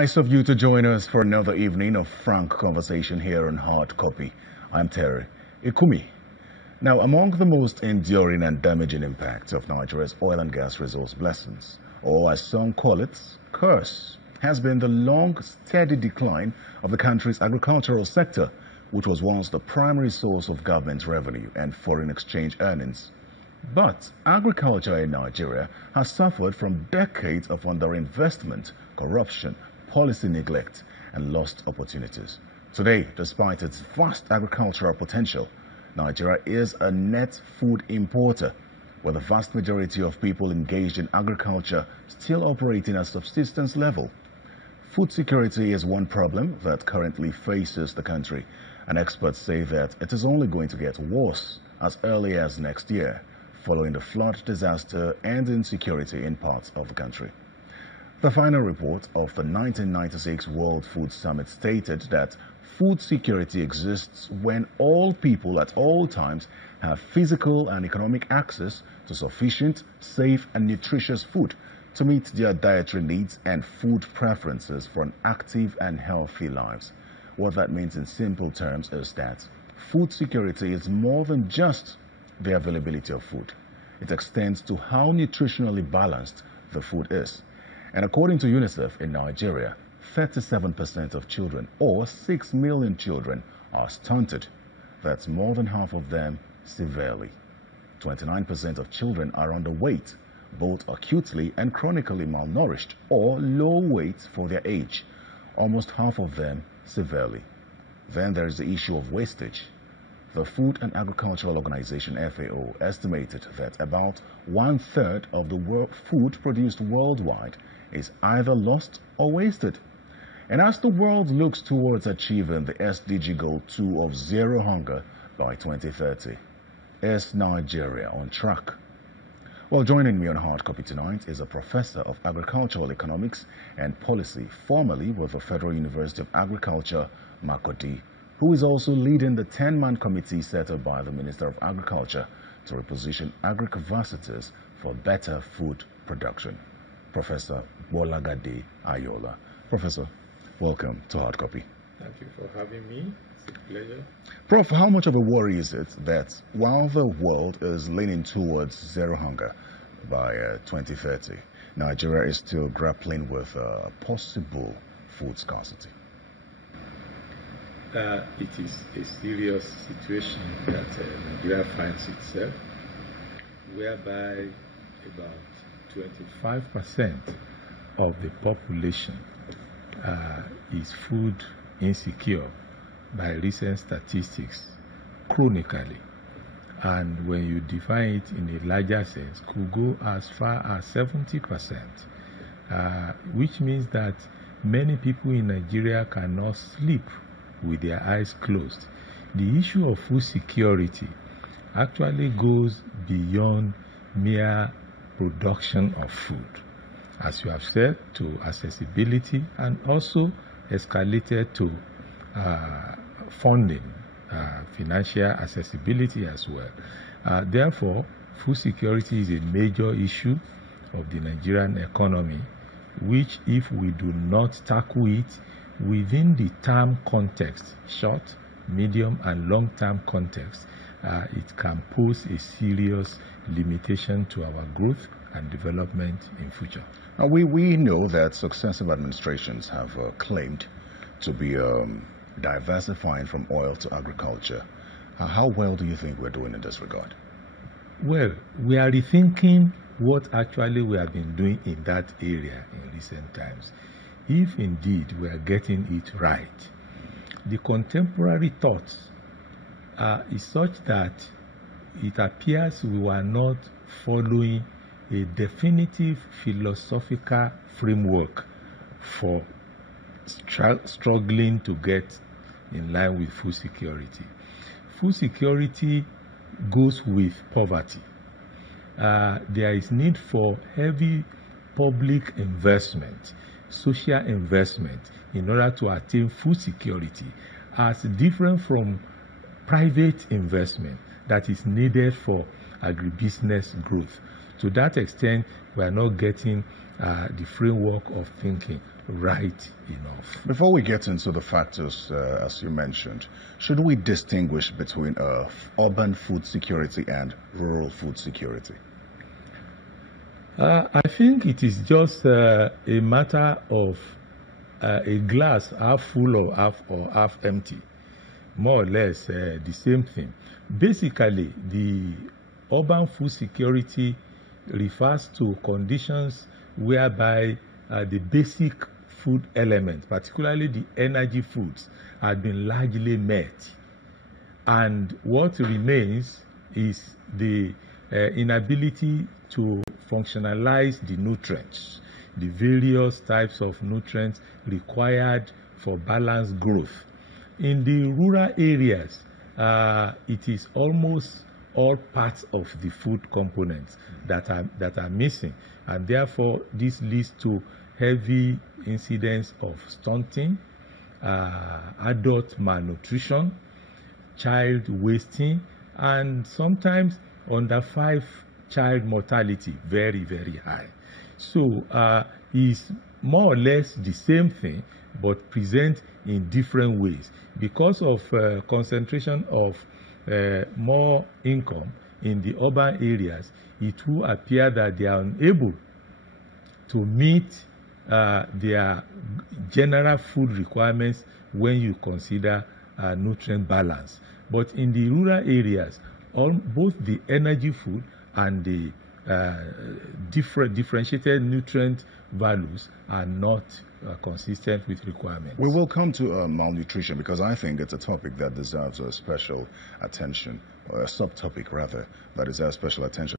Nice of you to join us for another evening of frank conversation here on Hard Copy. I'm Terry Ikumi. Now, among the most enduring and damaging impacts of Nigeria's oil and gas resource blessings, or as some call it, curse, has been the long, steady decline of the country's agricultural sector, which was once the primary source of government revenue and foreign exchange earnings. But agriculture in Nigeria has suffered from decades of underinvestment, corruption, policy neglect, and lost opportunities. Today, despite its vast agricultural potential, Nigeria is a net food importer, with the vast majority of people engaged in agriculture still operating at subsistence level. Food security is one problem that currently faces the country, and experts say that it is only going to get worse as early as next year, following the flood disaster and insecurity in parts of the country. The final report of the 1996 World Food Summit stated that food security exists when all people at all times have physical and economic access to sufficient, safe, and nutritious food to meet their dietary needs and food preferences for an active and healthy lives. What that means in simple terms is that food security is more than just the availability of food. It extends to how nutritionally balanced the food is. And according to UNICEF in Nigeria, 37% of children, or 6 million children, are stunted. That's more than half of them severely. 29% of children are underweight, both acutely and chronically malnourished, or low weight for their age. Almost half of them severely. Then there's the issue of wastage. The Food and Agricultural Organization FAO estimated that about 1/3 of the food produced worldwide is either lost or wasted. And as the world looks towards achieving the SDG Goal 2 of zero hunger by 2030, is Nigeria on track? Well, joining me on Hard Copy tonight is a professor of agricultural economics and policy, formerly with the Federal University of Agriculture, Makurdi, who is also leading the 10-man committee set up by the Minister of Agriculture to reposition agric-varsities for better food production. Professor Bolagade Ayoola. Professor, welcome to Hard Copy. Thank you for having me. It's a pleasure. Prof, how much of a worry is it that while the world is leaning towards zero hunger by 2030, Nigeria is still grappling with possible food scarcity? It is a serious situation that Nigeria finds itself, whereby about 25% of the population is food insecure by recent statistics chronically, and when you define it in a larger sense, could go as far as 70%, which means that many people in Nigeria cannot sleep with their eyes closed. The issue of food security actually goes beyond mere production of food, as you have said, to accessibility, and also escalated to funding, financial accessibility as well. Therefore, food security is a major issue of the Nigerian economy, which, if we do not tackle it within the term context, short, medium, and long-term context, it can pose a serious limitation to our growth and development in future. Now, we know that successive administrations have claimed to be diversifying from oil to agriculture. How well do you think we're doing in this regard? Well, we are rethinking what actually we have been doing in that area in recent times, if indeed we are getting it right. The contemporary thought is such that it appears we were not following a definitive philosophical framework for struggling to get in line with food security. Food security goes with poverty. There is need for heavy public investment, social investment, in order to attain food security, as different from private investment that is needed for agribusiness growth. to that extent, we are not getting the framework of thinking right enough. Before we get into the factors, as you mentioned, should we distinguish between urban food security and rural food security? I think it is just a matter of a glass half full or half empty, more or less the same thing. Basically, the urban food security refers to conditions whereby the basic food elements, particularly the energy foods, have been largely met. And what remains is the inability to functionalize the nutrients, the various types of nutrients required for balanced growth. In the rural areas, it is almost all parts of the food components that are missing, and therefore this leads to heavy incidence of stunting, adult malnutrition, child wasting, and sometimes under 5 child mortality, very, very high. So it's more or less the same thing, but present in different ways. Because of concentration of more income in the urban areas, it will appear that they are unable to meet their general food requirements when you consider nutrient balance. But in the rural areas, both the energy food and the differentiated nutrient values are not consistent with requirements. We will come to malnutrition, because I think it's a topic that deserves a special attention, or a subtopic rather, that deserves special attention.